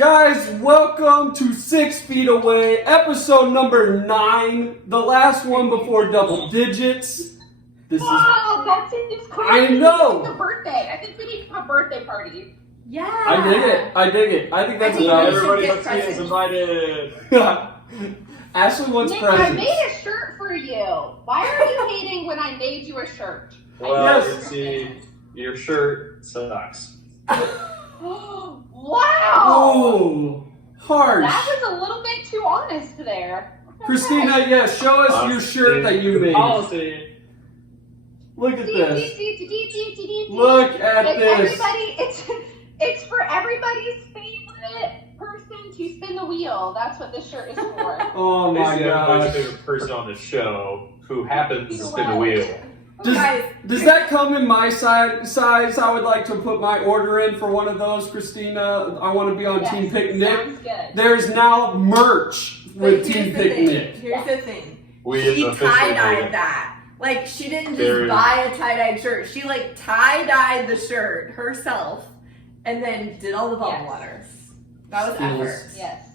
Guys, welcome to 6 Feet Away, episode number 9, the last one before double digits. Wow, that seems crazy. I know. It's a birthday. I think we need a birthday party. Yeah. I dig it. I think that's about it. Everybody but Tina is invited. Ashley wants Nick, presents. I made a shirt for you. Why are you hating when I made you a shirt? Well, Yes. you see, your shirt sucks. Wow. Oh, harsh. That was a little bit too honest there. Christina, yeah, show us your shirt that you made. Policy. Look at this. Look at this. It's for everybody's favorite person to spin the wheel. That's what this shirt is for. Oh my Basically, everybody's gosh. favorite person on the show who happens to spin the wheel. Does that come in my size? I would like to put my order in for one of those, Christina. I want to be on Team Picnic. Sounds good. There's now merch with But Team Picnic. Here's the thing. We She officially tie-dyed made it. that. Like, she didn't There just buy a tie-dyed shirt. She, like, tie-dyed the shirt herself and then did all the bubble Yes. letters. That was Skills. effort. Yes.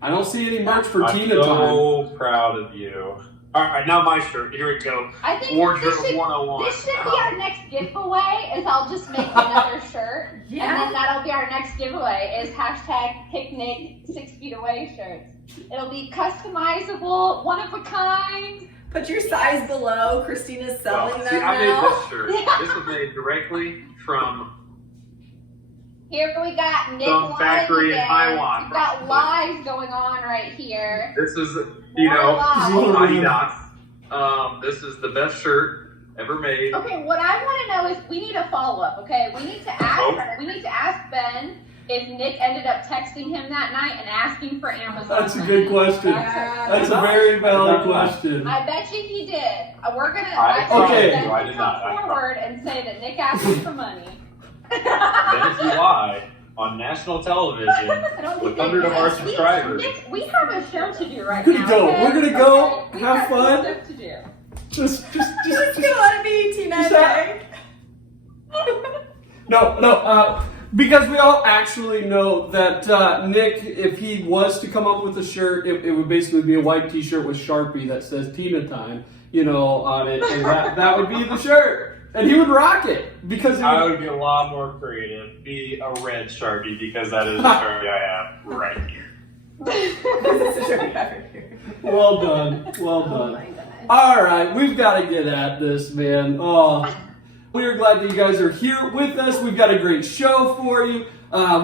I don't see any merch for I'm Tina so time. proud of you. Alright, now my shirt. Here we go. I think Wardrobe this should 101. This should be our next giveaway. Is I'll just make another shirt, Yeah. and then that'll be our next giveaway. Is hashtag picnic 6 feet away shirts. It'll be customizable, one of a kind. Put your size below. Christina's selling Well, them see, I now. made this shirt. Yeah. This was made directly from Here we got Nick Some live factory in again. Taiwan, We've got probably. lives going on right here. This is, More lives. Adidas. This is the best shirt ever made. Okay, what I want to know is we need a follow up. Okay, we need to ask Ben if Nick ended up texting him that night and asking for Amazon. That's a good question. That's a very valid question. I bet you he did. We're gonna Okay. I did not. come forward and say that Nick asked him for money. Then if you lie on national television I don't with think hundreds of our Nick- subscribers. Nick, we have a show to do right We're gonna now. go. okay? We're gonna go. Okay? We Have got some fun. stuff to do. Just Just gonna let me, Tina. Just that- No, because we all actually know that Nick, if he was to come up with a shirt, it would basically be a white t-shirt with Sharpie that says Tina Time, on it, and that would be the shirt. And he would rock it, because I would be a lot more creative. Be a red Sharpie because that is the Sharpie I have right here. This is a shirt cover here. Well done. Well Oh done. my goodness. All right, we've got to get at this, man. Oh, we are glad that you guys are here with us. We've got a great show for you.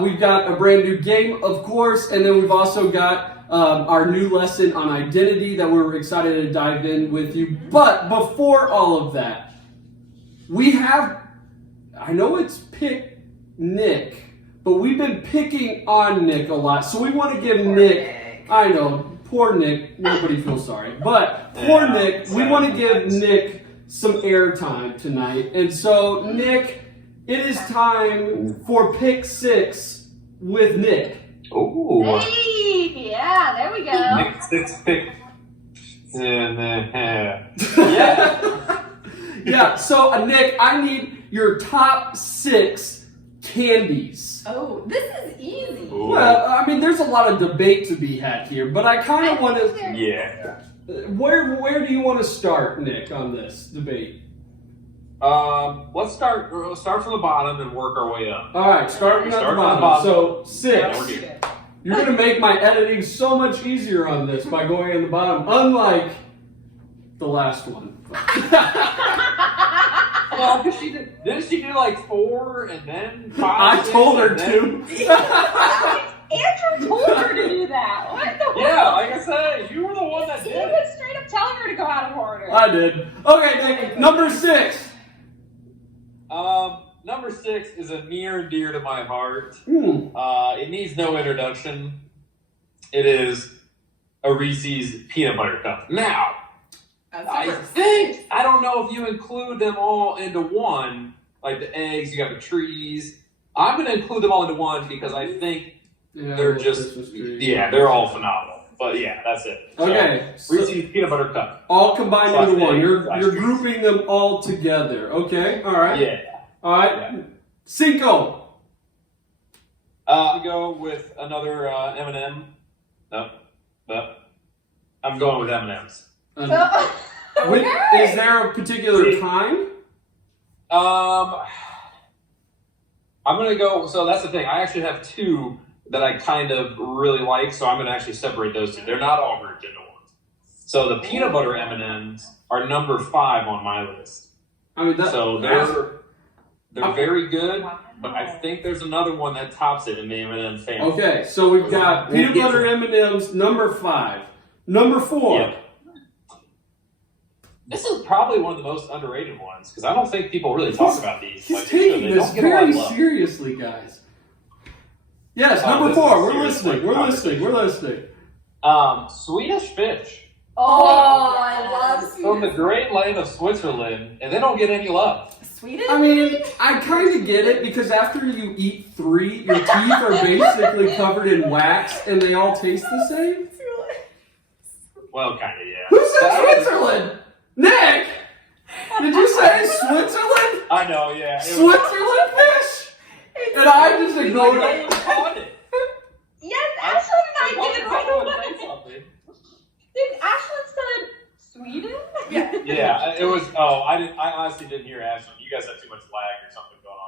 We've got a brand new game, of course, and then we've also got our new lesson on identity that we're excited to dive in with you. But before all of that, we have, I know it's pick Nick, but we've been picking on Nick a lot, so we want to give Nick, I know, poor Nick, nobody feels sorry, but poor Nick, we want to give Nick some airtime tonight. And so, Nick, it is time for Pick 6 with Nick. Ooh. Hey, yeah, there we go. Nick 6 pick. Yeah. Yeah, so Nick, I need your top 6 candies. Oh, this is easy. Ooh. Well, I mean, there's a lot of debate to be had here, but I kind of want to. Yeah. Where do you want to start, Nick, on this debate? Let's start from the bottom and work our way up. All right, starting at the Start from the bottom. bottom. So 6. Yeah, we're good. You're gonna make my editing so much easier on this by going in the bottom, unlike the last one. Well, didn't she do like 4 and then 5? I told her and then- to. Andrew told her to do that. What the Yeah, like I said, you were the one that He did it. was straight up telling her to go out of order. I did. Okay, Nick, number 6. Number 6 is a near and dear to my heart. Hmm. It needs no introduction. It is a Reese's peanut butter cup. Now, That's I the first. think, I don't know if you include them all into one, like the eggs, you got the trees. I'm going to include them all into one because I think Yeah, they're well, just, Christmas tree. yeah, they're all phenomenal. But yeah, that's it. So, Okay, so Reese's peanut butter cup. all combined Slash into one. egg, You're slash cheese. grouping them all together. Okay, all right. Yeah. All right. Yeah. Cinco. I'll go with another M&M. No. I'm going with M&M's. Is there a particular kind? I'm gonna go. So that's the thing. I actually have two that I kind of really like. So I'm gonna actually separate those two. They're not all original ones. So the peanut butter M&Ms are number 5 on my list. I mean, they're very good, but I think there's another one that tops it in the M&M family. Okay, so we've got peanut butter M&Ms number 5, number 4. Yeah. This is probably one of the most underrated ones because I don't think people really talk about these. He's taking this very seriously, guys. Yes, number 4. We're listening. Swedish fish. Oh, I love From the great land of Switzerland, and they don't get any love. Sweden. I mean, I kind of get it because after you eat 3, your teeth are basically covered in wax and they all taste the same. Well, kind of, yeah. Who said Switzerland? Nick! Did you say Switzerland? I know, yeah. Switzerland fish? And I just ignored it. Yes, Ashlyn and I did it right away. Did Ashlyn said Sweden? Yeah, it was. Oh, I honestly didn't hear Ashlyn. You guys have too much lag or something going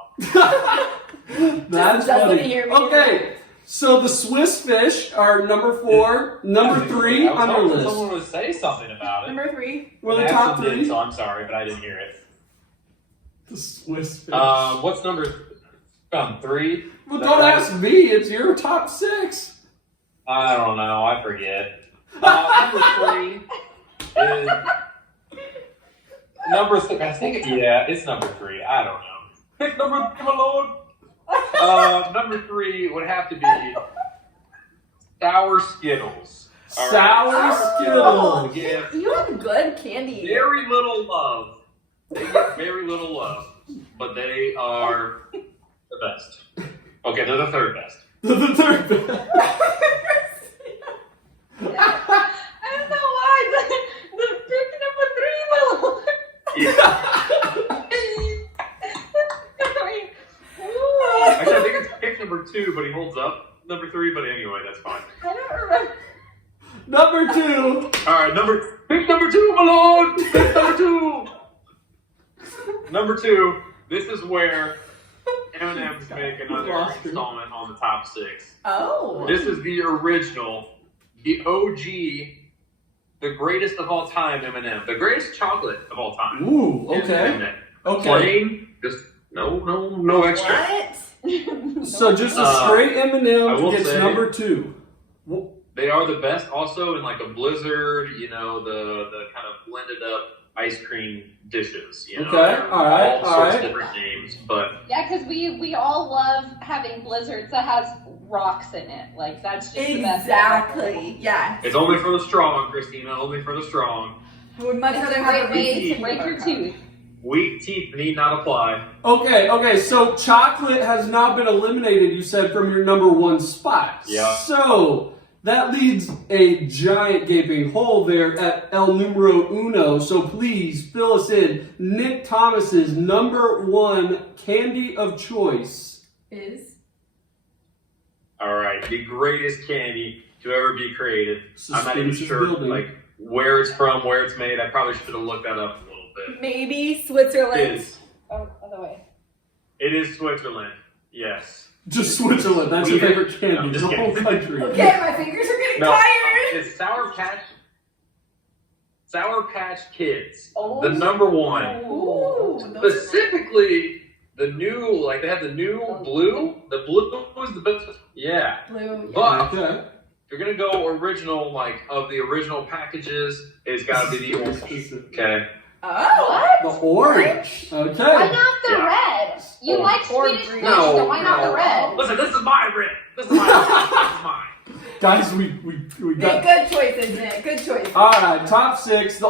on. That's funny. Okay, so the Swiss fish are number 4, number 3 on our list. Someone would say something about it. Number 3. Well, the top 3. Did, so I'm sorry, but I didn't hear it. The Swiss fish. What's number 3? Well, don't ask me. It's your top 6. I don't know. I forget. Number 3 is number 3. I think it's number 3. I don't know. Pick number 3, my lord. Number 3 would have to be sour Skittles. Sour Skittles. Get You have good candy. very little love. They get very little love, but they are the best. Okay, they're the 3rd best. The 3rd best. I don't know why. The pick number 3, Yeah. Actually, I think it's pick number 2, but he holds up number 3. But anyway, that's fine. I don't remember. Number 2. All right, pick number 2, my lord. Pick number 2. Number 2. This is where M&M's make another installment on the top 6. Oh. This is the original, the OG, the greatest of all time M&M, the greatest chocolate of all time. Ooh, okay. M&M. Okay. Plain, just no extra. What? So just a straight M&M gets say- number 2. They are the best also in like a blizzard, the kind of blended up ice cream dishes. Okay, They're all right, all sorts of different names, but Yeah, because we all love having blizzards that has rocks in it. Like, that's just the best. Exactly. Yeah. it's only for the strong, Christina, only for the strong. I would much It's rather a have great a way receipt. to break your tooth. Weak teeth need not apply. Okay, so chocolate has now been eliminated, you said, from your number 1 spot. Yeah. So that leaves a giant gaping hole there at El Numero Uno. So please fill us in. Nick Thomas's number 1 candy of choice Is. All right, the greatest candy to ever be created. I'm not even Suspense is sure building. like where it's from, where it's made. I probably should have looked that up a little bit. Maybe Switzerland. Oh, other way. It is Switzerland. Yes. Just Switzerland. That's your favorite candy No, in just the whole kidding. country. Okay, my fingers are getting No, tired. it's Sour Patch Kids. Oh. The number 1. Ooh. those are Specifically, the new, like they have the new blue. The blue is the best. Yeah. blue. But Okay. if you're gonna go original, like of the original packages, it's gotta be the orange. Okay. Oh. The orange. Why Okay. not the Yeah. red? You Or- like or Swedish green. fish, No, so why not no. the red? Listen, this is my red. This is mine. This is mine. Guys, we Nick, got. good choices, Nick. Good choices. All right, top 6.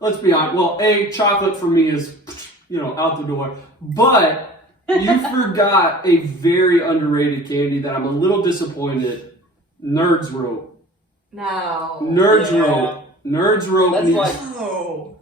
Let's be honest. Well, chocolate for me is, out the door. But you forgot a very underrated candy that I'm a little disappointed. Nerds Rope. No. Nerds Yeah. Rope. Nerds Rope That's needs. like- Oh.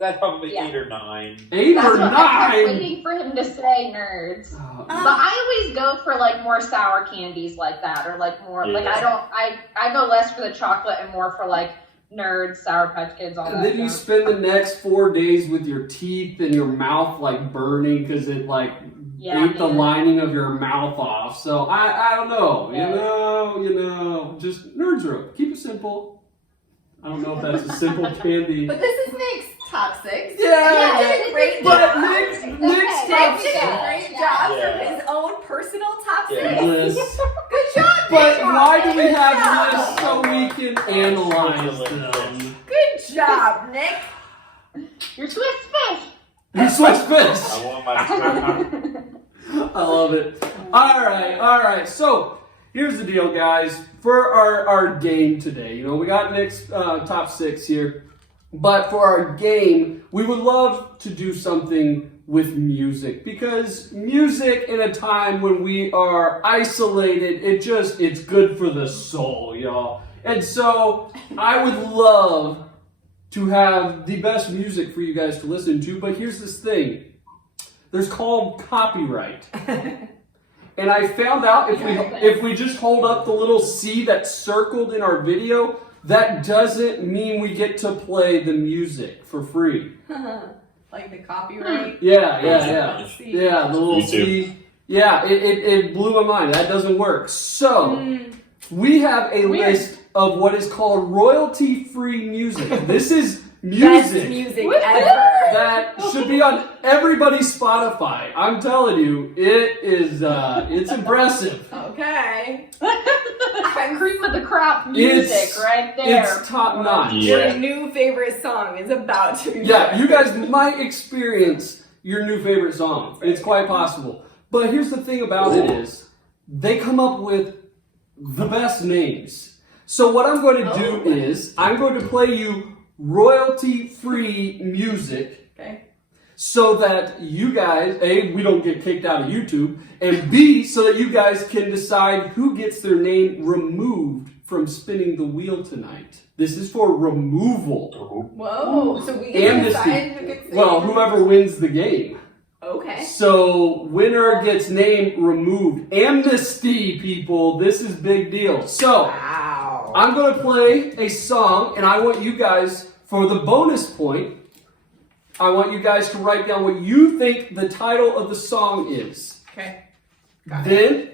That's probably Yeah. 8 or 9. 8 That's or what I kept 9? waiting for him to say nerds. Oh, But I always go for like more sour candies like that, or like more like I go less for the chocolate and more for like nerds, Sour Patch Kids, all and that. then you stuff. spend the next 4 days with your teeth and your mouth like burning because it like ate the man. lining of your mouth off. So I don't know. Yeah. You know, just nerds are keep it simple. I don't know if that's a simple candy. But this is Nick's top 6. Yeah, He did a great but job. Nick's Nick top did a great job from his own personal top 6. list. Good job, But Nick. why do we Good have job. lists so we can analyze them? Good job, Nick. You're Swiss fish. You switch fish. I want my I love it. All right. So here's the deal, guys. For our game today, you know, we got Nick's top 6 here, but for our game, we would love to do something with music, because music in a time when we are isolated, it's good for the soul, y'all. And so I would love to have the best music for you guys to listen to, but here's this thing. There's called copyright. And I found out if we just hold up the little C that's circled in our video, that doesn't mean we get to play the music for free. Like the copyright. Yeah, C. the little C. Yeah, it blew my mind. That doesn't work. So we have a list of what is called royalty-free music. This is Best music music ever. that should be on everybody's Spotify. I'm telling you, it is it's impressive. Okay. Cream of the crop music right there. It's top notch. Your new favorite song is about to be Yeah, you guys might experience your new favorite song. It's quite possible. But here's the thing about it is, they come up with the best names. So what I'm going to do is, I'm going to play you royalty-free music. Okay. So that you guys, A, we don't get kicked out of YouTube, and B, so that you guys can decide who gets their name removed from spinning the wheel tonight. This is for removal. Whoa. So we can Amnesty. decide who gets Well, whoever wins the game. Okay. So, winner gets name removed. Amnesty, people. This is big deal. So, Wow. I'm going to play a song, and I want you guys, for the bonus point, I want you guys to write down what you think the title of the song is. Okay. Then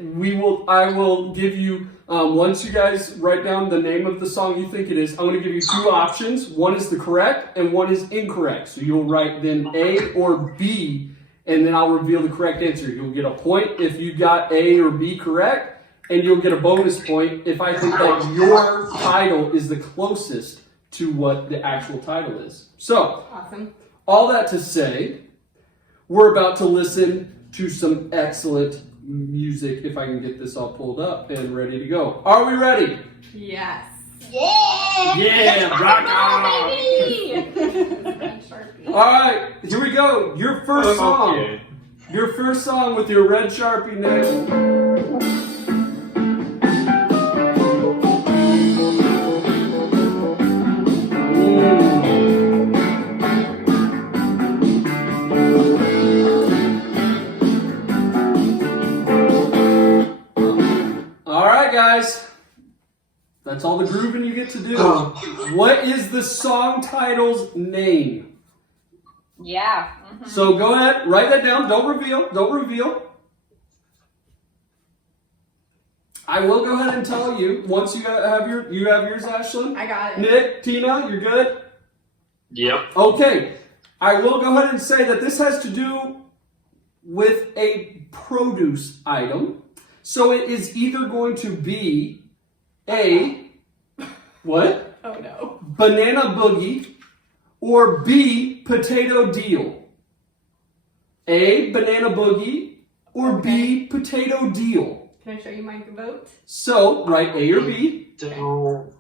I will give you, once you guys write down the name of the song you think it is, I'm going to give you 2 options. One is the correct and one is incorrect. So you'll write then A or B, and then I'll reveal the correct answer. You'll get a point if you got A or B correct, and you'll get a bonus point if I think that your title is the closest to what the actual title is. So, Awesome. all that to say, we're about to listen to some excellent music, if I can get this all pulled up and ready to go. Are we ready? Yes. Yeah! Yeah, rock on! Baby! All right, here we go. Your first song. Okay. Your first song with your red Sharpie next. Guys, that's all the grooving you get to do. What is the song title's name? Yeah. So go ahead, write that down. Don't reveal. I will go ahead and tell you once you have yours, Ashlyn. I got it. Nick, Tina, you're good? Yep. Okay. I will go ahead and say that this has to do with a produce item. So it is either going to be A, what? Oh no. Banana boogie, or B, potato deal. A, banana boogie, or B, potato deal. Can I show you my vote? So, write A or B. Don't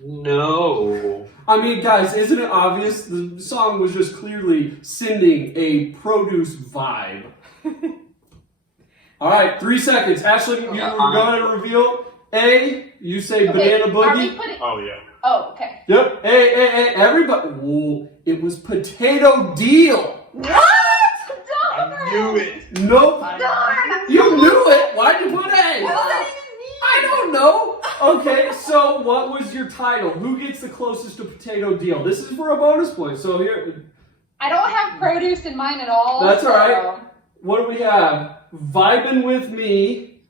know. I mean, guys, isn't it obvious? The song was just clearly sending a produce vibe. All right, 3 seconds. Ashley, you go ahead and reveal. A, you say Okay, banana are we boogie. putting? Oh yeah. Oh, okay. Yep. A, everybody. Whoa, it was potato deal. What? I knew it. Nope. Darn! You knew it. Why'd you put What A? does that even mean? I don't know. Okay, so what was your title? Who gets the closest to potato deal? This is for a bonus point. So here, I don't have produce in mine at all. That's so- all right. What do we have? Vibing with me,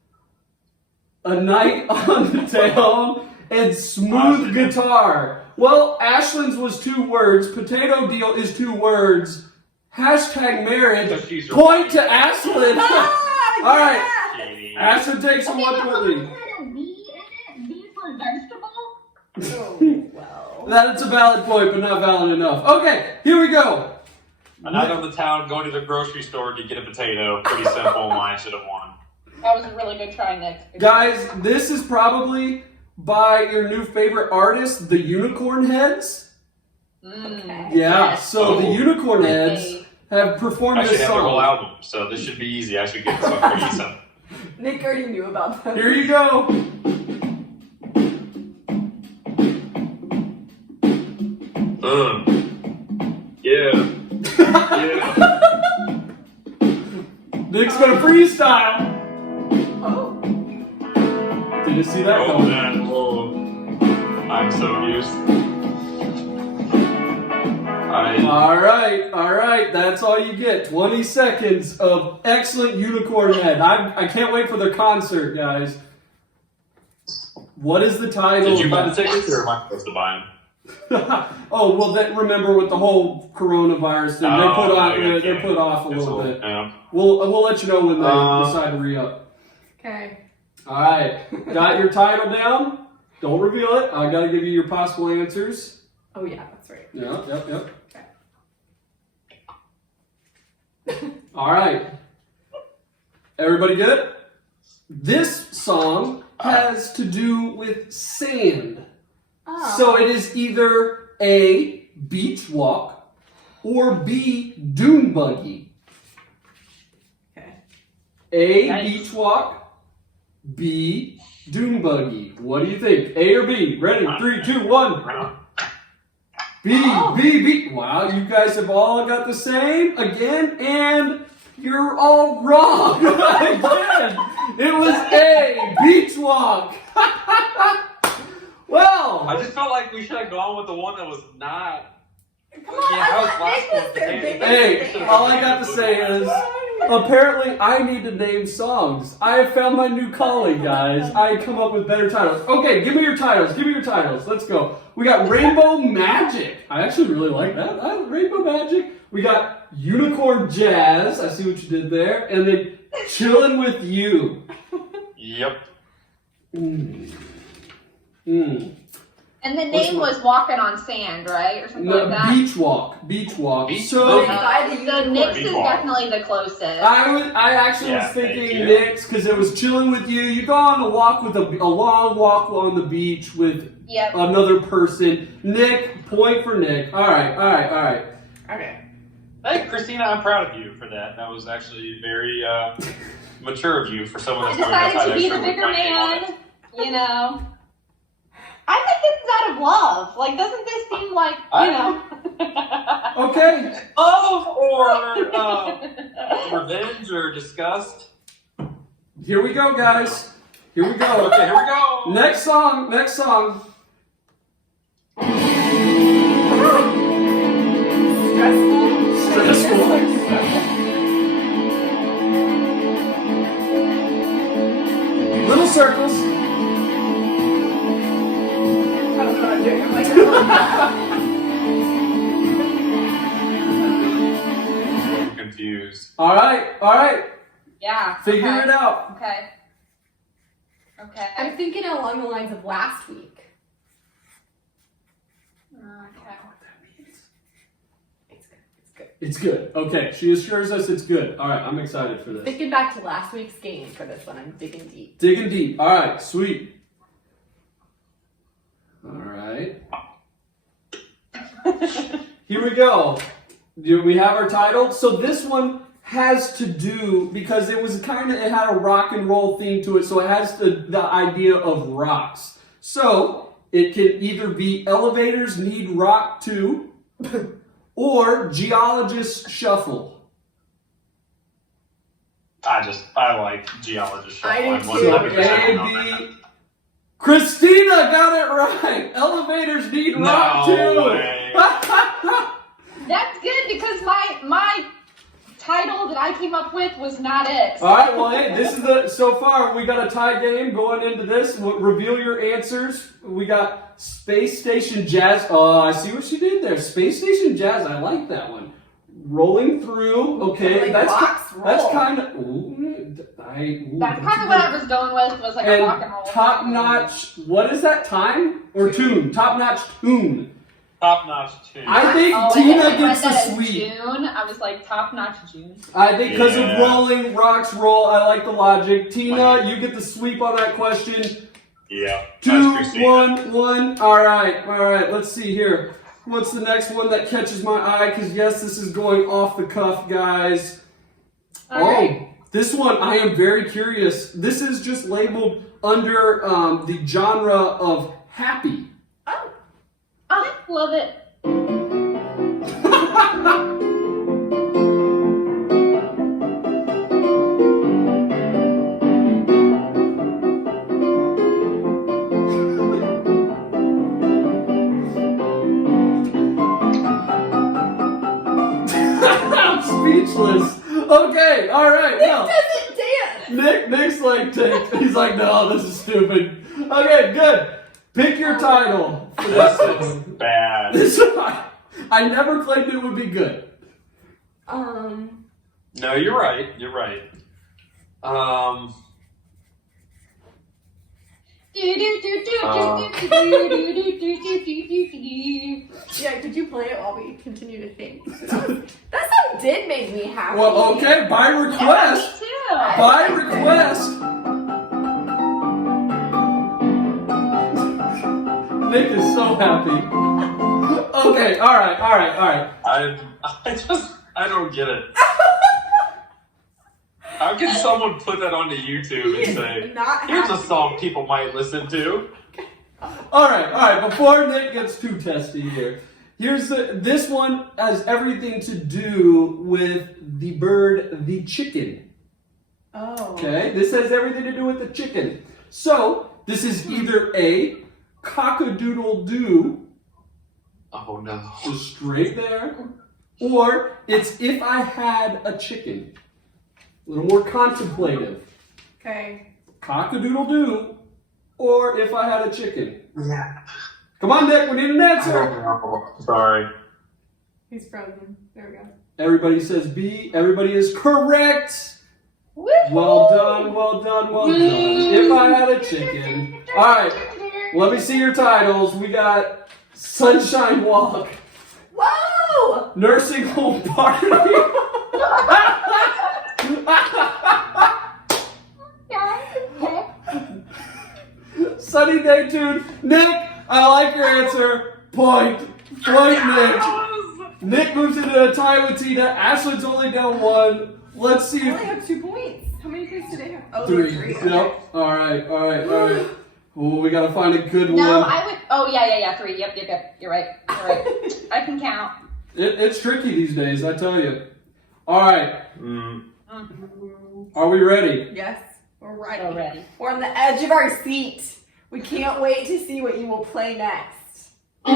a night on the town, and smooth guitar. Well, Ashlyn's was 2 words. Potato deal is 2 words. Hashtag marriage. Point to Ashlyn. Ah, All right. yeah. Katie. Ashlyn takes a Okay, 1 but point lead. had a V in it. V for vegetable. Oh, well. That's a valid point, but not valid enough. Okay, here we go. A night on the town, going to the grocery store to get a potato. Pretty simple. Mine should have won. That was a really good try, Nick. Guys, this is probably by your new favorite artist, the Unicorn Heads. Okay. Yeah, Yes. so the Oh. Unicorn Heads have performed I should this have their whole song. album, so this should be easy. I should get this one pretty simple. Nick already knew about that. Here you go. Yeah. Yeah. Nick's gonna freestyle. Oh. Did you see that Oh, coming? man. Oh. I'm so used. All right, that's all you get. 20 seconds of excellent Unicorn Head. I can't wait for their concert, guys. What is the title? Did you buy of the tickets or am I supposed to buy them? Oh, well, remember with the whole coronavirus thing, they're put off a little bit. Yeah. We'll let you know when they decide to re-up. Okay. All right, got your title down? Don't reveal it. I got to give you your possible answers. Oh, yeah, that's right. Yep. All right. Everybody good? This song has to do with sand. Oh. So it is either A, beach walk, or B, dune buggy. Okay. A, Nice. beach walk, B, dune buggy. What do you think? A or B? Ready? 3, 2, 1. B, Oh. B. Wow, you guys have all got the same again, and you're all wrong again. It was A, beach walk. Well, I just felt like we should have gone with the one that was not. Come on, Yeah, I how was thought last Nick was one? their biggest hey, fan. all I got to say is, apparently I need to name songs. I have found my new calling, guys. I come up with better titles. Okay, give me your titles. Let's go. We got Rainbow Magic. I actually really like that. Rainbow Magic. We got Unicorn Jazz. I see what you did there. And then Chillin' With You. Yep. And the What's name the- was Walking on Sand, right? Or something No, like that? Beach Walk. Beach Walk. Beach So Walk. By the So unicorn. Nick's is Beach walk. definitely the closest. I actually Yeah, was thinking thank you. Nick's because it was Chilling With You. You go on a walk with a long walk on the beach with Yep. another person. Nick, point for Nick. All right. Okay. Hey, Christina, I'm proud of you for that. That was actually very mature of you for someone I that's coming outside decided to be the extra with bigger my name on man, it. you know. I think this is out of love. Like, doesn't this seem like, you know? Okay. Love or revenge or disgust? Here we go, guys. Here we go. Okay, here we go. Next song. Stressful. Little circles. I don't know what I'm doing. I'm like, I'm confused. All right. Yeah. Figure okay. it out. Okay. I'm thinking along the lines of last week. Okay. It's good. It's good. It's good. Okay, she assures us it's good. All right, I'm excited for this. Thinking back to last week's game for this one, I'm digging deep. Digging deep. All right, sweet. All right. Here we go. Do we have our title? So this one has to do, because it had a rock and roll theme to it, so it has the idea of rocks. So it can either be elevators need rock too, or geologists shuffle. I like geologist shuffle. I do I'm too. 100% on that. Christina got it right. Elevators need rock too. No way. That's good because my title that I came up with was not it. All right, well, hey, this is so far we got a tie game going into this. Reveal your answers. We got Space Station Jazz. Oh, I see what she did there. Space Station Jazz. I like that one. Rolling through. Okay, Like rocks roll. that's kind of. That's kind of what I was going with, was like a rock and roll. Top notch. What is that? Time or tune? Top notch tune. Top notch too. I think Oh, Tina I gets the read that as sweet. June. I was like, top notch June. I think because of Yeah. rolling rocks roll, I like the logic. Tina, you get the sweep on that question. Yeah. 2, That's Christina. 1, 1. All right. Let's see here. What's the next one that catches my eye? Because yes, this is going off the cuff, guys. All right. This one I am very curious. This is just labeled under the genre of happy. Oh, love it. I'm speechless. Okay, all right. Nick Well, doesn't dance. Nick's like, he's like, no, this is stupid. Okay, good. Pick your title for this This is one. bad. I never claimed it would be good. No, you're right. You're right. Yeah, could you play it while we continue to think? That song did make me happy. Well, okay, by request. Me too. By request. Nick is so happy. Okay, all right. I don't get it. How can someone put that onto YouTube He and is say, not here's a happy. song people might listen to? All right. Before Nick gets too testy here, this one has everything to do with the bird, the chicken. Oh. Okay, this has everything to do with the chicken. So this is either A, cock-a-doodle-doo, Oh no. just straight there, or it's if I had a chicken. A little more contemplative. Okay. Cock-a-doodle-doo, or if I had a chicken. Yeah. Come on, Nick, we need an answer. Sorry. He's frozen. There we go. Everybody says B. Everybody is correct. Woohoo! Well done. If I had a chicken. All right, let me see your titles. We got Sunshine Walk, Whoa! Nursing Home Party. Sunny Day Tune. Nick, I like your answer. Point, Nick. Nick moves into a tie with Tina. Ashland's only down 1. Let's see I only if have 2 points. How many points did I have? Oh, 3. 3. Okay. Yep. All right. Oh, we gotta find a good No, one. I would. Oh, yeah. 3. Yep. You're right. I can count. It's tricky these days, I tell you. All right. Mm-hmm. Are we ready? Yes, we're ready. So ready. We're on the edge of our seat. We can't wait to see what you will play next. Go.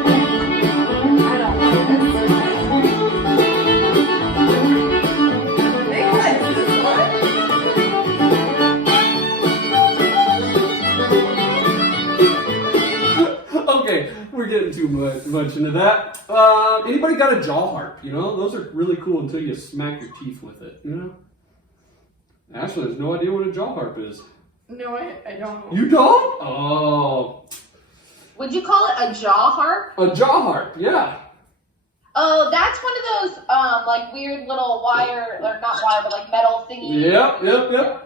I don't like this. Nick likes this one. Okay, we're getting too much into that. Anybody got a jaw harp? You know, those are really cool until you smack your teeth with it. You know. Ashley has no idea what a jaw harp is. No, I don't. You don't? Oh, Would you call it a jaw harp? a jaw harp. Yeah. Oh, that's one of those like weird little wire, or not wire, but like metal thingy. Yep.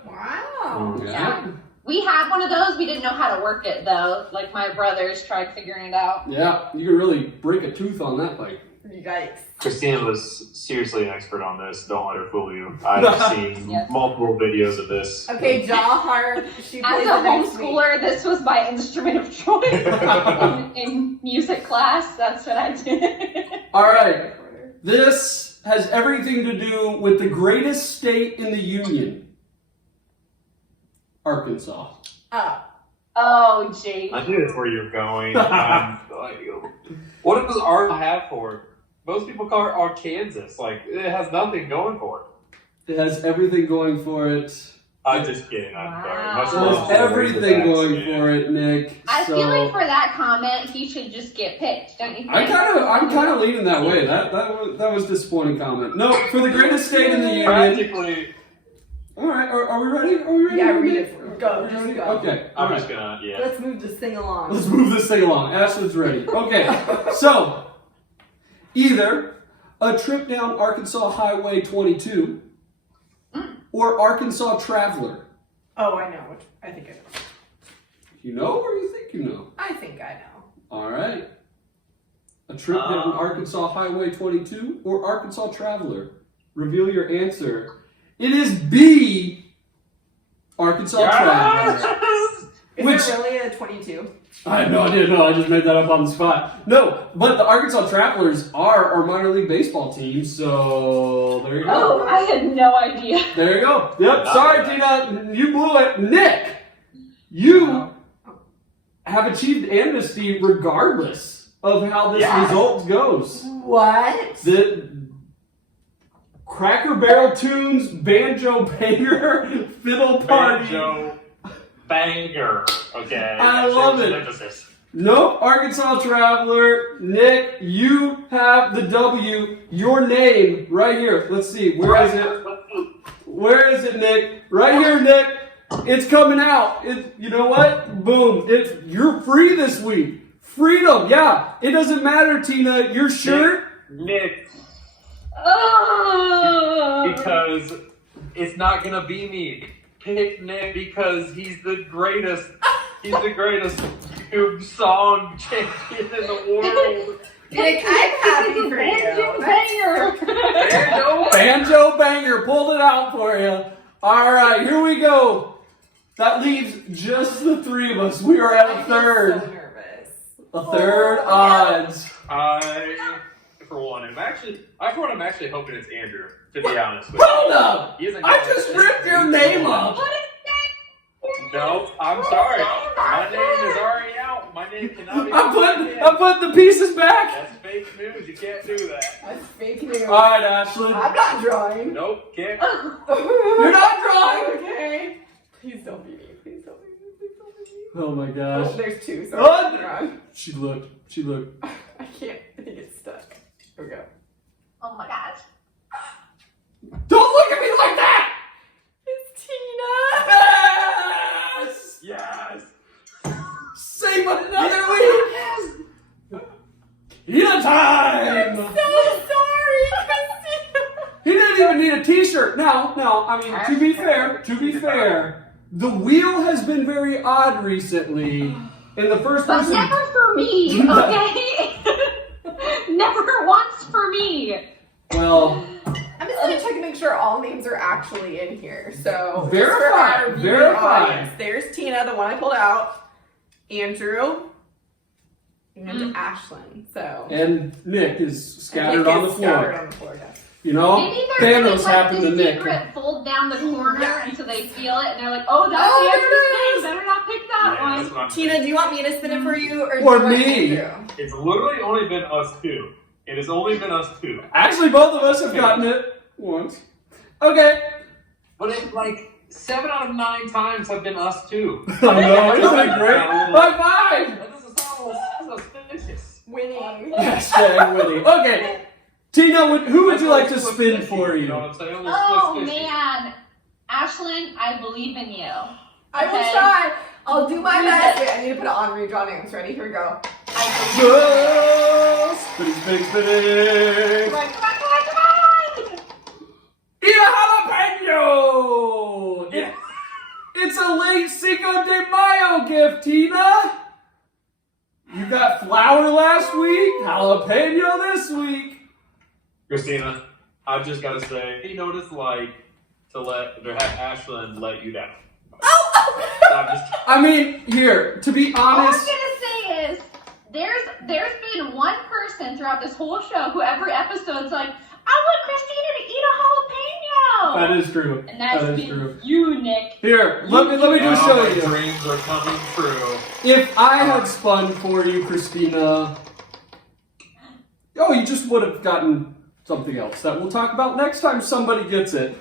Wow. Yeah. We had one of those. We didn't know how to work it though. Like my brothers tried figuring it out. Yeah, you can really break a tooth on that bike. Yikes. Christina was seriously an expert on this. Don't let her fool you. I've seen Yes. multiple videos of this. Okay, jaw harp. She As plays a the next week. homeschooler, this was my instrument of choice in music class. That's what I did. All right. This has everything to do with the greatest state in the Union. Arkansas. Oh, Jake. I knew that's where you're going. What does Arkansas have for it? Most people call it Arkansas. Like, it has nothing going for it. It has everything going for it. I'm just kidding. I'm sorry. Wow. Much It love has to everything the going Bats, for it, Nick. I feel like for that comment, he should just get picked, don't you think? I'm kind of leaning that way. That was a disappointing comment. No, for the greatest state in the Union. Practically. All right, are we ready? Are we ready? Yeah, Are we read ready? it for me. Go, Are we just ready? go. Okay, all I'm right. just gonna, yeah. Let's move this thing along. Let's move this thing along. Ashland's ready. Okay, so either a trip down Arkansas Highway 22 or Arkansas Traveler. Oh, I know. I think I know. You know or you think you know? I think I know. All right. A trip down Arkansas Highway 22 or Arkansas Traveler. Reveal your answer. It is B, Arkansas Traveler. Is Which- there really a 22? I have no idea. No, I just made that up on the spot. No, but the Arkansas Travelers are our minor league baseball team, so there you go. Oh, I had no idea. There you go. Yep. Sorry, Tina. You blew it. Nick, you have achieved amnesty regardless of how this result goes. What? The Cracker Barrel Tunes, Banjo Banger, Fiddle Party. Banjo banger. Okay. I love it. Emphasis. Nope, Arkansas Traveler. Nick, you have the W. Your name right here. Let's see. Where is it? Where is it, Nick? Right here, Nick. It's coming out. You know what? Boom. You're free this week. Freedom. Yeah. It doesn't matter, Tina. Your shirt. Nick, Oh. because it's not gonna be me. Pick Nick because he's the greatest. He's the greatest YouTube song champion in the world. Nick, I'm happy for Banjo you. banger. Banjo Banger. Pulled it out for you. All right. Here we go. That leaves just the three of us. We are at a third. I'm so nervous. A third odds. For one, I'm actually hoping it's Andrew. To be honest with you. Hold up! He isn't I gonna- just ripped your name up. What is No, I'm sorry. My name is already out. My name cannot be. I'm putting the pieces back. That's fake news. You can't do that. That's fake news. All right, Ashley. I'm not drawing. Nope, can't. You're not drawing. Okay. Please don't be me. Please don't be me. Please don't be me. Oh my Oh, gosh. there's two. Sorry. What? I'm wrong. She looked. I can't. I think it's stuck. Here we go. Oh my gosh. Don't look at me like that. It's Tina. Yes. Yes. Save another week. Tina time. So sorry, Christina. He didn't even need a T-shirt. Now, I mean, to be fair, the wheel has been very odd recently. And the first But person. never for me, okay? Never once for me. Well, I'm just gonna check and make sure all names are actually in here. So Verify, just for our viewing verify. audience, there's Tina, the one I pulled out. Andrew. And Ashlyn. So and Nick is scattered Nick on the is floor. scattered on the floor, yes. You know, Maybe they're Thanos doing like happened to this Nick. secret fold down the corner, and so they feel it, and they're like, "Oh, that's Oh, Andrew's there name. Better not pick that Yeah, that's one." what I'm Tina, do you want me to spin it for you, or do Or you want me. Andrew? It's literally only been us two. It has only been us two. Actually, both of us have gotten it once. Okay. But it's like 7 out of 9 times have been us two. I know, isn't it great? High five! This is suspicious. Winning. Hashtag winning. Okay. Tina, who would you like to spin for You know you? what I'm saying? A little Oh split fishy. man, Ashlyn, I believe in you. I will Okay. try. I'll do my best. Wait, I need to put it on redraw names. Ready? Here we go. I believe. Go! Spinning, spinning. Come on, come on, come on, come on! Eat a jalapeno! Yeah. It's a late Cinco jalapeno this week. Christina, I've just got to say, you know what it's like to have Ashlyn let you down. I mean, here, to be All I'm honest. gonna say is there's been one person throughout this whole show who every episode's like, I want Christina to eat a jalapeno. That is true. And that's that is been true. you, Nick. Here, let me just show My you. dreams are coming true. If I had spun for you, Christina, you just would have gotten something else that we'll talk about next time somebody gets it.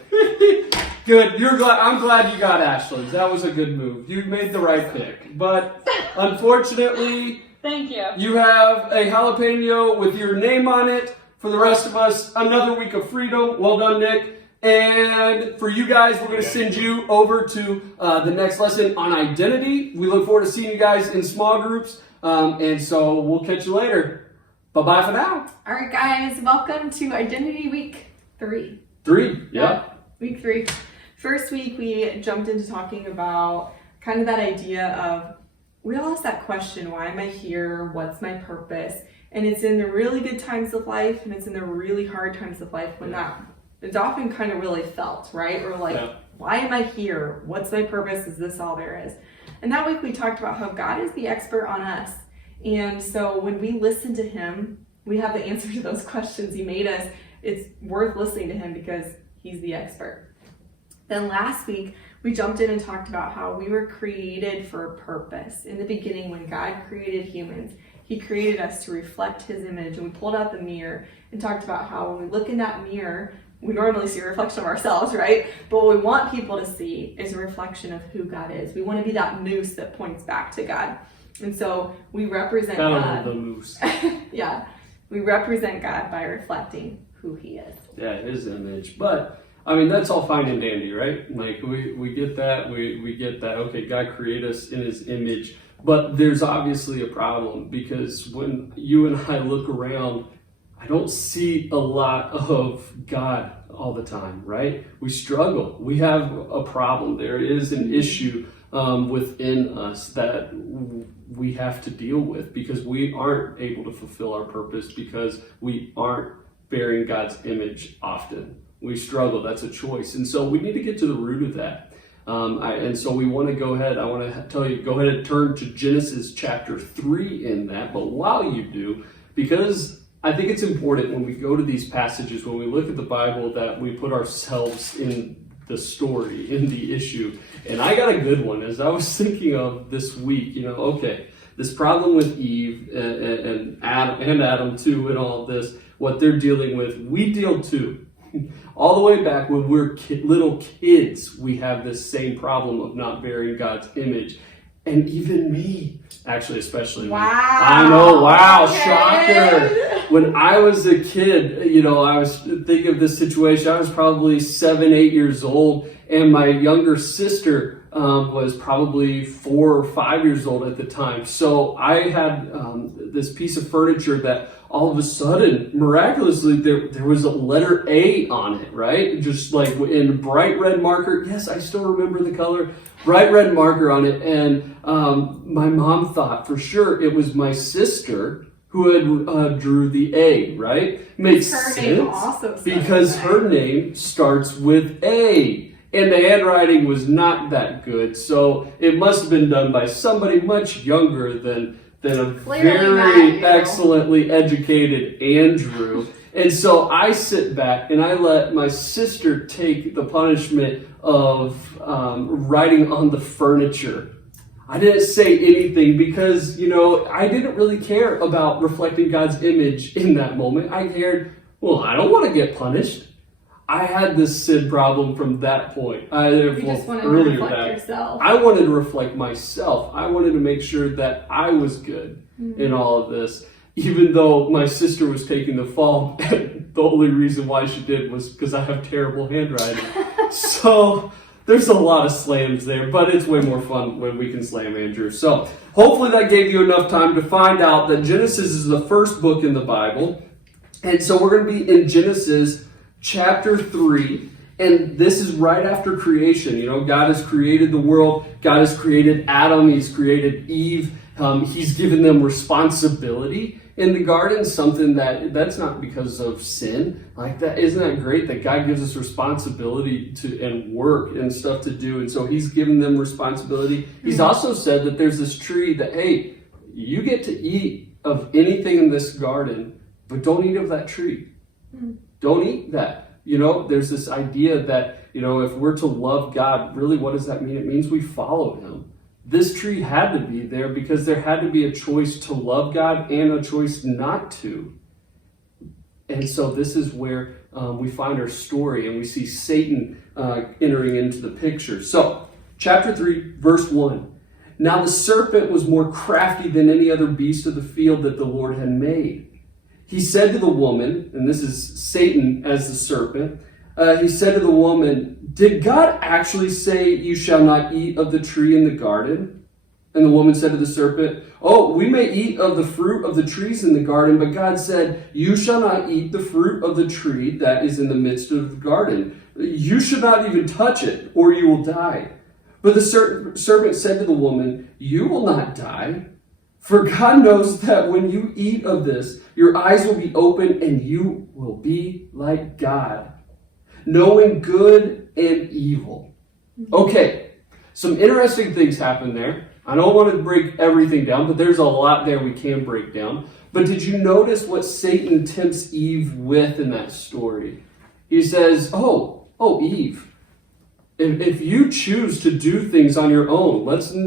Good. I'm glad you got Ashlyn's. That was a good move. You made the right pick. But unfortunately, Thank you. you have a jalapeno with your name on it. For the rest of us, another week of freedom. Well done, Nick. And for you guys, we're going to send you over to the next lesson on identity. We look forward to seeing you guys in small groups. And so we'll catch you later. Bye-bye for now. All right, guys, welcome to Identity Week 3. 3, yeah. Week 3. First week, we jumped into talking about kind of that idea of, we all ask that question, why am I here? What's my purpose? And it's in the really good times of life, and it's in the really hard times of life when it's often kind of really felt, right? Or like, why am I here? What's my purpose? Is this all there is? And that week we talked about how God is the expert on us. And so when we listen to him, we have the answer to those questions he made us. It's worth listening to him because he's the expert. Then last week, we jumped in and talked about how we were created for a purpose. In the beginning, when God created humans, he created us to reflect his image. And we pulled out the mirror and talked about how when we look in that mirror, we normally see a reflection of ourselves, right? But what we want people to see is a reflection of who God is. We want to be that noose that points back to God. And so we represent God. The moose. Yeah. We represent God by reflecting who he is. Yeah, his image. But, I mean, that's all fine and dandy, right? Like, we get that. We get that. Okay, God created us in his image. But there's obviously a problem because when you and I look around, I don't see a lot of God all the time, right? We struggle. We have a problem. There is an issue within us that we have to deal with because we aren't able to fulfill our purpose because we aren't bearing God's image often. We struggle. That's a choice. And so we need to get to the root of that. And so we want to go ahead. I want to tell you, go ahead and turn to Genesis chapter 3 in that. But while you do, because I think it's important when we go to these passages, when we look at the Bible, that we put ourselves in the story, in the issue. And I got a good one as I was thinking of this week, okay, this problem with Eve and Adam too, and all of this, what they're dealing with, we deal too. All the way back when we're little kids, we have this same problem of not bearing God's image. And even me, actually, especially me. I know, wow, okay. Shocker. When I was a kid, I was thinking of this situation. I was probably 7, 8 years old, and my younger sister was probably 4 or 5 years old at the time. So I had this piece of furniture that all of a sudden, miraculously, there was a letter A on it, right? Just like in bright red marker. Yes, I still remember the color. Bright red marker on it. And my mom thought for sure it was my sister who had drew the A, right? Makes her sense. Name also because her name starts with A. And the handwriting was not that good. So it must have been done by somebody much younger than a very excellently educated Andrew. And so I sit back and I let my sister take the punishment of writing on the furniture. I didn't say anything because, I didn't really care about reflecting God's image in that moment. I cared, I don't want to get punished. I had this sin problem from that point. You just wanted to reflect yourself. I wanted to reflect myself. I wanted to make sure that I was good in all of this. Even though my sister was taking the fall, the only reason why she did was because I have terrible handwriting. So there's a lot of slams there, but it's way more fun when we can slam Andrew. So hopefully that gave you enough time to find out that Genesis is the first book in the Bible. And so we're going to be in Genesis chapter 3, and this is right after creation. God has created the world. God has created Adam. He's created Eve. He's given them responsibility. in the garden, something that's not because of sin. Like that, isn't that great that God gives us responsibility to and work and stuff to do, and so He's given them responsibility. He's also said that there's this tree that, hey, you get to eat of anything in this garden, but don't eat of that tree. Don't eat that. You know, there's this idea that, you know, if we're to love God, really, what does that mean? It means we follow Him. This tree had to be there because there had to be a choice to love God and a choice not to. And so this is where we find our story, and we see Satan entering into the picture. So, chapter 3, verse 1. Now the serpent was more crafty than any other beast of the field that the Lord had made. He said to the woman, and this is Satan as the serpent, he said to the woman, did God actually say you shall not eat of the tree in the garden? And the woman said to the serpent, oh, we may eat of the fruit of the trees in the garden, but God said, you shall not eat the fruit of the tree that is in the midst of the garden. You should not even touch it, or you will die. But the serpent said to the woman, you will not die, for God knows that when you eat of this, your eyes will be open and you will be like God, knowing good and evil. Okay, some interesting things happen there. I don't want to break everything down, but there's a lot there we can break down. But did you notice what Satan tempts Eve with in that story? He says, oh, Eve, if you choose to do things on your own,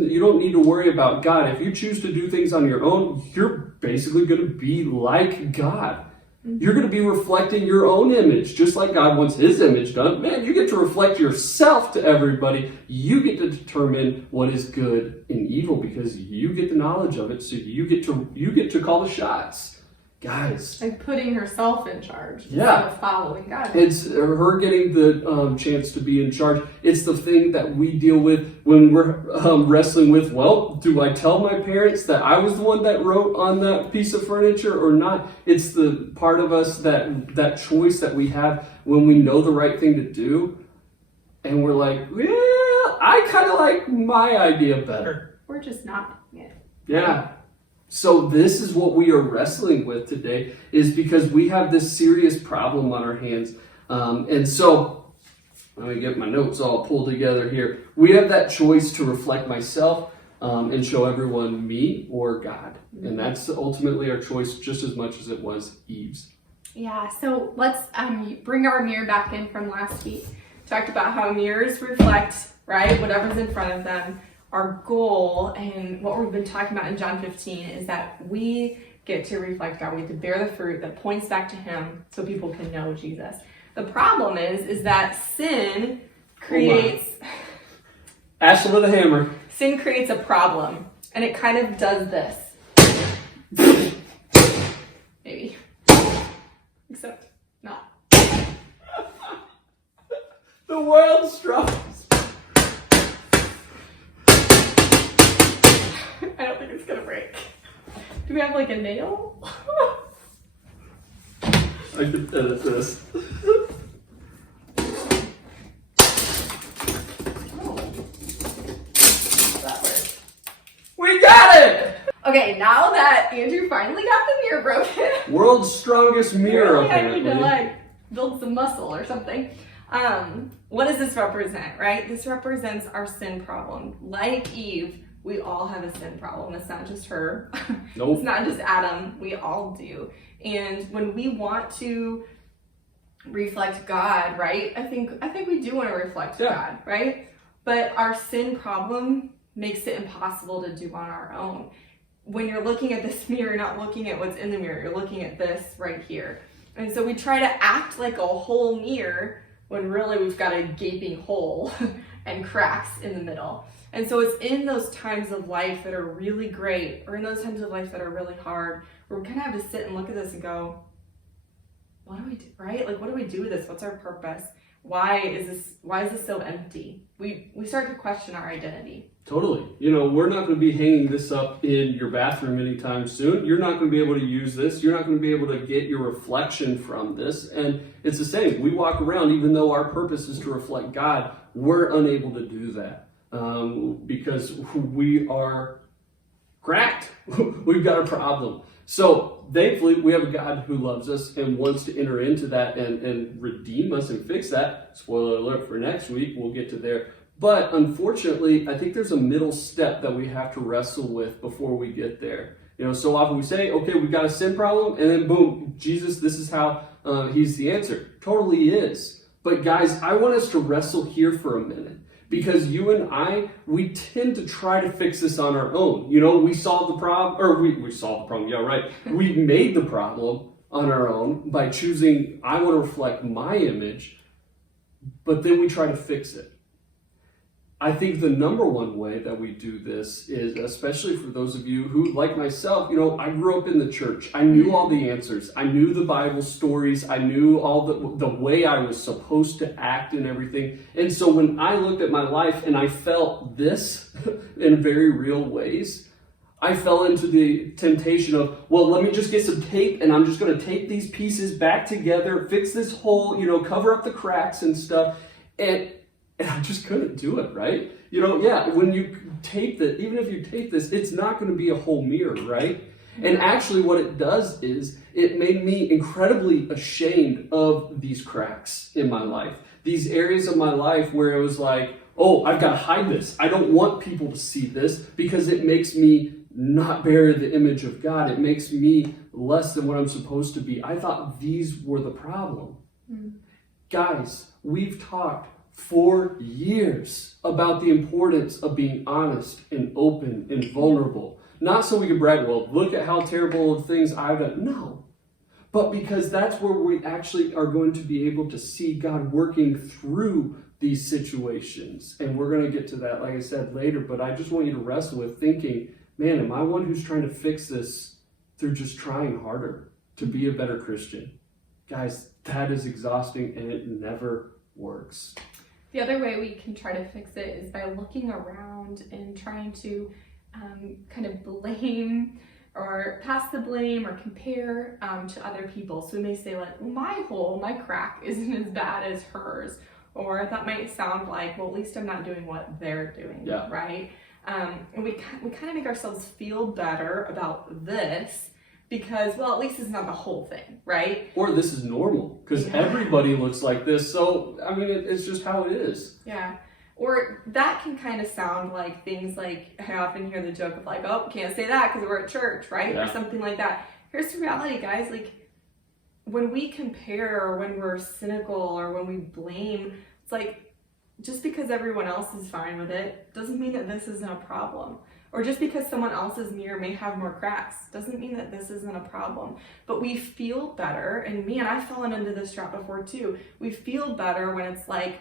you don't need to worry about God. If you choose to do things on your own, you're basically going to be like God. You're going to be reflecting your own image, just like God wants His image done. Man, you get to reflect yourself to everybody. You get to determine what is good and evil because you get the knowledge of it. So you get to call the shots. Guys. Like putting herself in charge. Yeah. Instead of following God. It's her getting the chance to be in charge. It's the thing that we deal with when we're wrestling with, well, do I tell my parents that I was the one that wrote on that piece of furniture or not? It's the part of us that choice that we have when we know the right thing to do. And we're like, well, I kind of like my idea better. We're just not doing it. Yeah. So this is what we are wrestling with today, is because we have this serious problem on our hands. And so, let me get my notes all pulled together here. We have that choice to reflect myself and show everyone me or God. And that's ultimately our choice just as much as it was Eve's. Yeah, so let's bring our mirror back in from last week. Talked about how mirrors reflect, right, whatever's in front of them. Our goal and what we've been talking about in John 15 is that we get to reflect God. We get to bear the fruit that points back to Him so people can know Jesus. The problem is that sin creates... Ashley with a hammer. Sin creates a problem, and it kind of does this. Maybe. Except not. The world's strongest. I don't think it's gonna break. Do we have like a nail? I could edit this. That works. We got it! Okay, now that Andrew finally got the mirror broken, World's strongest mirror, I need apparently. to like build some muscle or something. What does this represent, right? This represents our sin problem. Like Eve, we all have a sin problem. It's not just her. Nope. It's not just Adam. We all do. And when we want to reflect God, right? I think we do want to reflect God, right? But our sin problem makes it impossible to do on our own. When you're looking at this mirror, you're not looking at what's in the mirror. You're looking at this right here. And so we try to act like a whole mirror when really we've got a gaping hole and cracks in the middle. And so it's in those times of life that are really great, or in those times of life that are really hard, where we kind of have to sit and look at this and go, what do we do, right? Like, what do we do with this? What's our purpose? Why is this so empty? We start to question our identity. Totally. You know, we're not going to be hanging this up in your bathroom anytime soon. You're not going to be able to use this. You're not going to be able to get your reflection from this. And it's the same. We walk around, even though our purpose is to reflect God, we're unable to do that because we are cracked. We've got a problem. So So thankfully, we have a God who loves us and wants to enter into that and redeem us and fix that. Spoiler alert for next week, we'll get to there. But unfortunately, I think there's a middle step that we have to wrestle with before we get there. So often we say, okay, we've got a sin problem, and then boom, Jesus, this is how he's the answer. Totally is. But guys, I want us to wrestle here for a minute. Because you and I, we tend to try to fix this on our own. We solved the problem, or we solved the problem, yeah, right. We made the problem on our own by choosing, I want to reflect my image, but then we try to fix it. I think the number one way that we do this is, especially for those of you who, like myself, I grew up in the church. I knew all the answers. I knew the Bible stories. I knew all the way I was supposed to act and everything. And so when I looked at my life and I felt this in very real ways, I fell into the temptation of, well, let me just get some tape and I'm just going to tape these pieces back together, fix this hole, cover up the cracks and stuff. And I just couldn't do it, right? When you tape that, even if you tape this, it's not going to be a whole mirror, right? And actually what it does is it made me incredibly ashamed of these cracks in my life. These areas of my life where it was like, oh, I've got to hide this. I don't want people to see this because it makes me not bear the image of God. It makes me less than what I'm supposed to be. I thought these were the problem. Guys, we've talked for years about the importance of being honest and open and vulnerable. Not so we can brag, well, look at how terrible of things I've done. No. But because that's where we actually are going to be able to see God working through these situations. And we're going to get to that, like I said, later. But I just want you to wrestle with thinking, man, am I one who's trying to fix this through just trying harder to be a better Christian? Guys, that is exhausting and it never works. The other way we can try to fix it is by looking around and trying to kind of blame or pass the blame or compare to other people. So we may say like, well, my crack isn't as bad as hers. Or that might sound like, well, at least I'm not doing what they're doing, right? And we kind of make ourselves feel better about this because, well, at least it's not the whole thing, right? Or this is normal because everybody looks like this. So, I mean, it's just how it is. Yeah. Or that can kind of sound like things like, I often hear the joke of like, oh, can't say that because we're at church, right? Or something like that. Here's the reality, guys. Like, when we compare or when we're cynical or when we blame, it's like, just because everyone else is fine with it doesn't mean that this isn't a problem. Or just because someone else's mirror may have more cracks doesn't mean that this isn't a problem. But we feel better, and man, I've fallen into this trap before too. We feel better when it's like,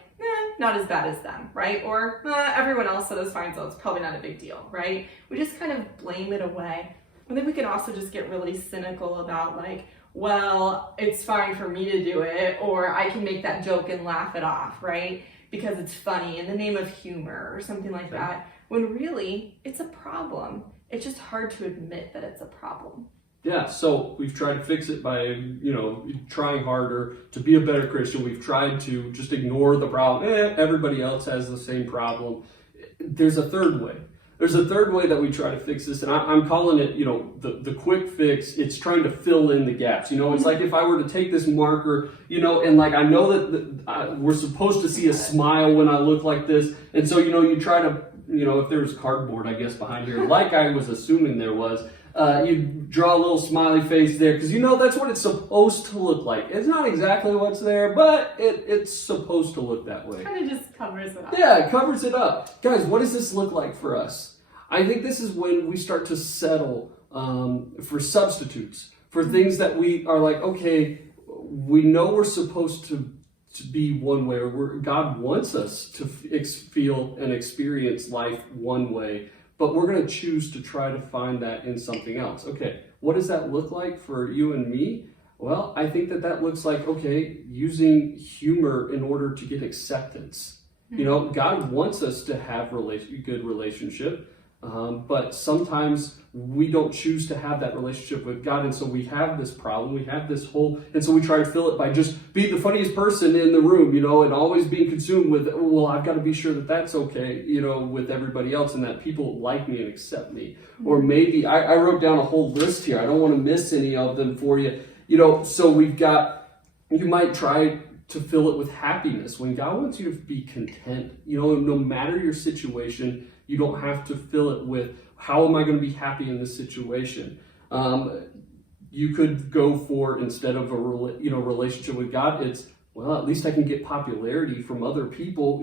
not as bad as them, right? Or everyone else said it was fine, so it's probably not a big deal, right? We just kind of blame it away. And then we can also just get really cynical about like, well, it's fine for me to do it, or I can make that joke and laugh it off, right? Because it's funny in the name of humor or something like that. When really, it's a problem. It's just hard to admit that it's a problem. Yeah, so we've tried to fix it by, trying harder to be a better Christian. We've tried to just ignore the problem. Everybody else has the same problem. There's a third way. There's a third way that we try to fix this, and I'm calling it, the quick fix. It's trying to fill in the gaps. It's like if I were to take this marker, and like I know that we're supposed to see a smile when I look like this, and so, you try to, if there's cardboard, I guess, behind here, like I was assuming there was, you draw a little smiley face there, because that's what it's supposed to look like. It's not exactly what's there, but it's supposed to look that way. Kind of just covers it up. Yeah, it covers it up. Guys, what does this look like for us? I think this is when we start to settle for substitutes, for things that we are like, okay, we know we're supposed to be one way, or God wants us to feel and experience life one way, but we're going to choose to try to find that in something else. Okay, what does that look like for you and me? Well, I think that looks like, okay, using humor in order to get acceptance. God wants us to have good relationship. But sometimes we don't choose to have that relationship with God, and so we have this problem, we have this hole, and so we try to fill it by just being the funniest person in the room, and always being consumed with, well, I've got to be sure that that's okay, with everybody else, and that people like me and accept me. Or maybe, I wrote down a whole list here, I don't want to miss any of them for you, so we've got, you might try to fill it with happiness when God wants you to be content, no matter your situation. You don't have to fill it with, how am I going to be happy in this situation? You could go for, instead of a relationship with God, it's, well, at least I can get popularity from other people,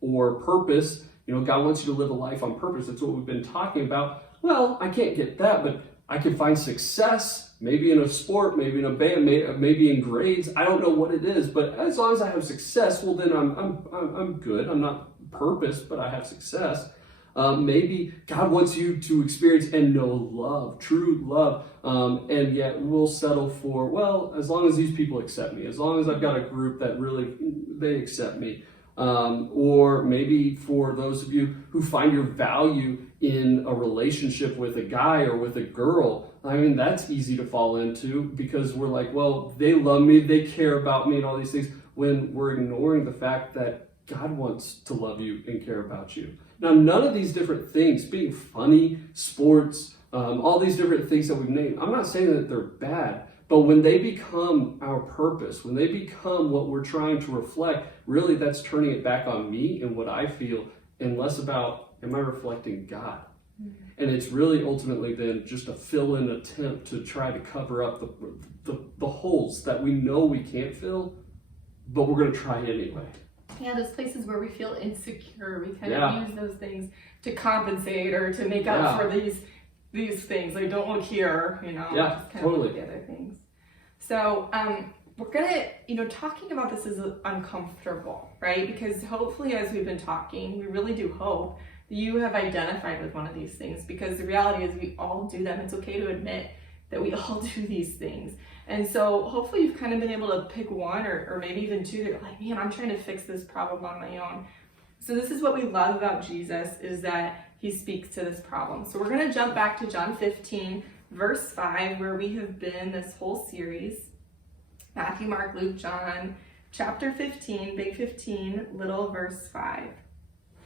or purpose. God wants you to live a life on purpose. That's what we've been talking about. Well, I can't get that, but I can find success, maybe in a sport, maybe in a band, maybe in grades. I don't know what it is, but as long as I have success, well, then I'm good. I'm not purpose, but I have success. Maybe God wants you to experience and know love, true love, and yet we'll settle for, well, as long as these people accept me, as long as I've got a group that really, they accept me. Or maybe for those of you who find your value in a relationship with a guy or with a girl, that's easy to fall into, because we're like, well, they love me, they care about me and all these things, when we're ignoring the fact that God wants to love you and care about you. Now, none of these different things, being funny, sports, all these different things that we've named, I'm not saying that they're bad, but when they become our purpose, when they become what we're trying to reflect, really that's turning it back on me and what I feel, and less about, am I reflecting God? And it's really ultimately then just a fill-in attempt to try to cover up the holes that we know we can't fill, but we're going to try anyway. Yeah, those places where we feel insecure, we kind of use those things to compensate or to make up for these things. Like, don't look here, just kind totally. of the other things. So we're gonna, talking about this is uncomfortable, right? Because hopefully, as we've been talking, we really do hope that you have identified with one of these things, because the reality is we all do them. It's okay to admit that we all do these things. And so hopefully you've kind of been able to pick one or maybe even two that you're like, man, I'm trying to fix this problem on my own. So this is what we love about Jesus, is that he speaks to this problem. So we're going to jump back to John 15, verse 5, where we have been this whole series. Matthew, Mark, Luke, John, chapter 15, big 15, little verse 5.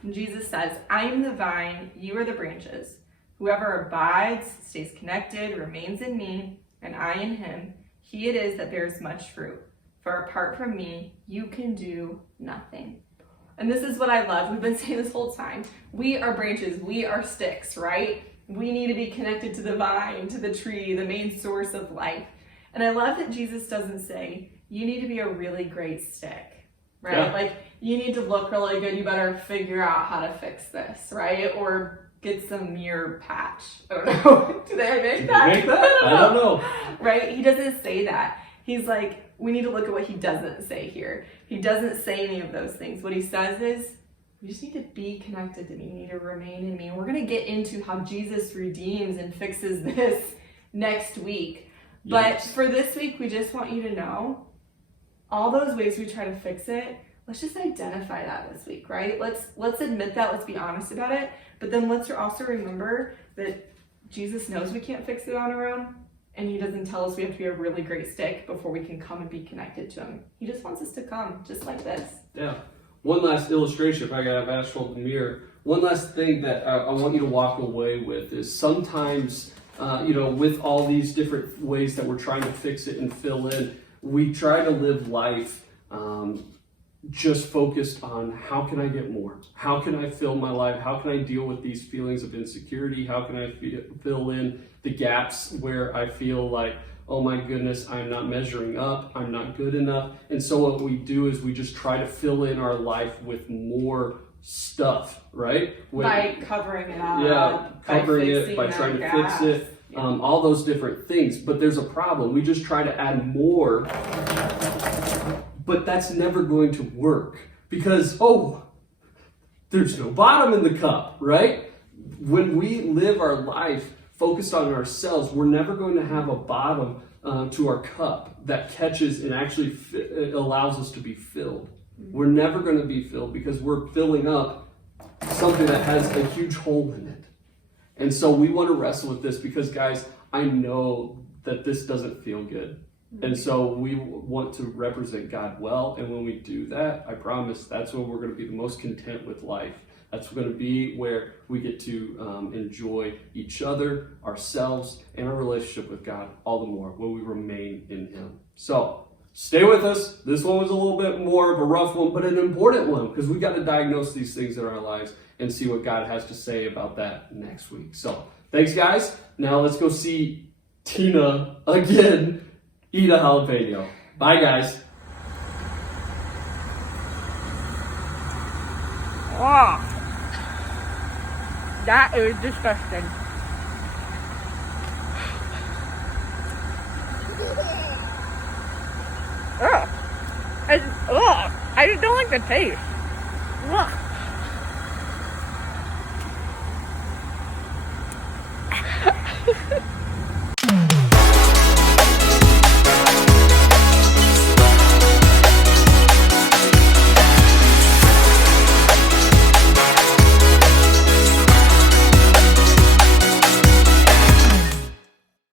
And Jesus says, I am the vine, you are the branches. Whoever abides, stays connected, remains in me, and I in him, he it is that bears much fruit. For apart from me, you can do nothing. And this is what I love. We've been saying this whole time. We are branches. We are sticks, right? We need to be connected to the vine, to the tree, the main source of life. And I love that Jesus doesn't say, you need to be a really great stick, right? Yeah. Like, you need to look really good. You better figure out how to fix this, right? Or get some mirror patch. I don't know. Did I make that? Did you make that? I don't know. Right? He doesn't say that. He's like, we need to look at what he doesn't say here. He doesn't say any of those things. What he says is, you just need to be connected to me. You need to remain in me. And we're going to get into how Jesus redeems and fixes this next week. But for this week, we just want you to know, all those ways we try to fix it, let's just identify that this week, right? Let's admit that. Let's be honest about it. But then let's also remember that Jesus knows we can't fix it on our own. And he doesn't tell us we have to be a really great stick before we can come and be connected to him. He just wants us to come, just like this. Yeah. One last illustration, if I got have asphalt and mirror. One last thing that I want you to walk away with is sometimes, with all these different ways that we're trying to fix it and fill in, we try to live life just focused on how can I get more? How can I fill my life? How can I deal with these feelings of insecurity? How can I fill in the gaps where I feel like, oh my goodness, I'm not measuring up, I'm not good enough. And so what we do is we just try to fill in our life with more stuff, right? By covering it up. Yeah, covering it, by trying to fix it, all those different things. But there's a problem. We just try to add more, but that's never going to work because, there's no bottom in the cup, right? When we live our life focused on ourselves, we're never going to have a bottom to our cup that catches and actually allows us to be filled. We're never going to be filled because we're filling up something that has a huge hole in it. And so we want to wrestle with this because, guys, I know that this doesn't feel good. And so we want to represent God well. And when we do that, I promise that's when we're going to be the most content with life. That's going to be where we get to enjoy each other, ourselves, and our relationship with God all the more when we remain in Him. So stay with us. This one was a little bit more of a rough one, but an important one because we've got to diagnose these things in our lives and see what God has to say about that next week. So thanks, guys. Now let's go see Tina again eat a jalapeno. Bye, guys. Oh, that is disgusting. Ugh. I just don't like the taste. Ugh.